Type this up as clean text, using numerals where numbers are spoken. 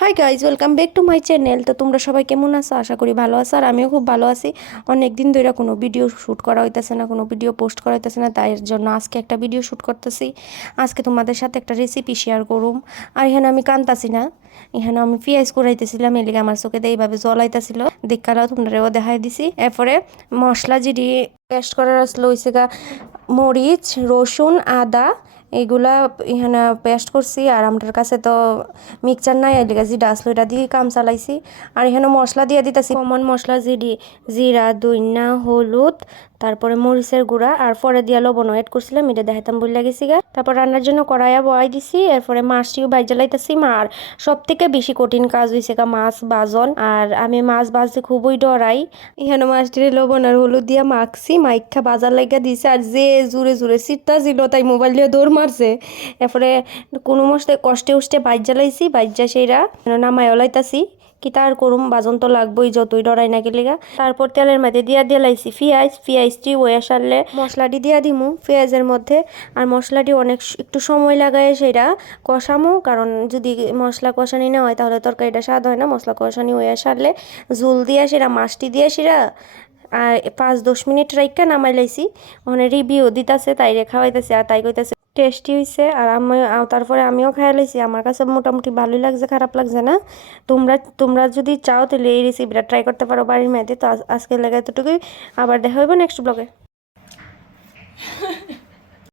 Hi guys, welcome back to my channel. তো তোমরা সবাই কেমন আছো? আশা করি ভালো আছো, আর আমিও খুব ভালো আছি। অনেক দিন ধরে কোনো ভিডিও শ্যুট করা হইতেছে না, কোনো ভিডিও পোস্ট করা হইতেছে না, তাই জন্য আজকে একটা ভিডিও শ্যুট করতেছি। আজকে তোমাদের সাথে একটা রেসিপি শেয়ার করুম। আর এখানে আমি কানতাছি না, এখানে আমি পেঁয়াজ কুড়াইতেছিলাম, এলিগে আমার চোখেতে এইভাবে জলাইতেছিল, দেখালাও তোমরাও দেখাই দিছি। এরপরে মশলা জিডি পেস্ট করার আসলে হয়েছে গা মরিচ, রসুন, আদা এইগুলা এখানে পেস্ট করছি। আর আমার কাছে তো মিক্সচার নাই, এর লেগে যেটা আসলো এটা দিয়ে কাম চালাইছি। আর এখানে মশলা দিয়ে দিতেছি কমন মশলা, জিরা, ধইন্যা, হলুদ, তারপরে মরিচের গুঁড়া, আর পরে দিয়া লবণও এড করছিলাম, এটা দেখাইতাম বলে গেছি গা। তারপর রান্নার জন্য কড়াইয়া বয়াই দিছি। এরপরে মাছটিও বাইজা লাইতাছি। আর সব থেকে বেশি কঠিন কাজ হয়েছে গা মাছ বাজন। আর আমি মাছ ভাজতে খুবই ডরাই। এখানে মাছটিরে লবণ আর হলুদ দিয়া মাখছি, মাইখা বাজার লাগা দিছে। আর যে জোরে জোরে সিটটা ছিল, তাই মোবাইল দিয়ে দৌড় মারছে। এরপরে কোনো মশলা কষ্টে উষ্টে বাইজা লাইছি, বাইজা সেইরা নামায় লাইতাছি। কি তার করুম, বাজন তো লাগবোই যতই ডরাই না গেলেগা। তারপর তেলের মধ্যে দিয়া লাইছি পেঁয়াজটি ওয়া সারলে মশলাটি দিয়া দিমু পেঁয়াজের মধ্যে। আর মশলাটি অনেক একটু সময় লাগায় সেটা কষামো, কারণ যদি মশলা কষানি না হয় তাহলে তরকারিটা স্বাদ হয় না। মশলা কষানি ওয়া সারলে ঝোল দিয়া সেরা মাছটি দিয়া সেরা আর 5-10 মিনিট রাইকা নামাই লাইছি। ওখানে রিভিউ দিতাছে, তাই খাওয়াইতেছে আর তাই কইতাছে টেস্টি হয়েছে। আর আমি তারপরে আমিও খাই লাইছি, আমার কাছে মোটামুটি ভালোই লাগছে, খারাপ লাগছে না। তোমরা যদি চাও তাহলে এই রেসিপিটা ট্রাই করতে পারো বাড়ির মেয়েতে। তো আজকের লেগে এতটুকুই, আবার দেখা হইব নেক্সট ব্লগে।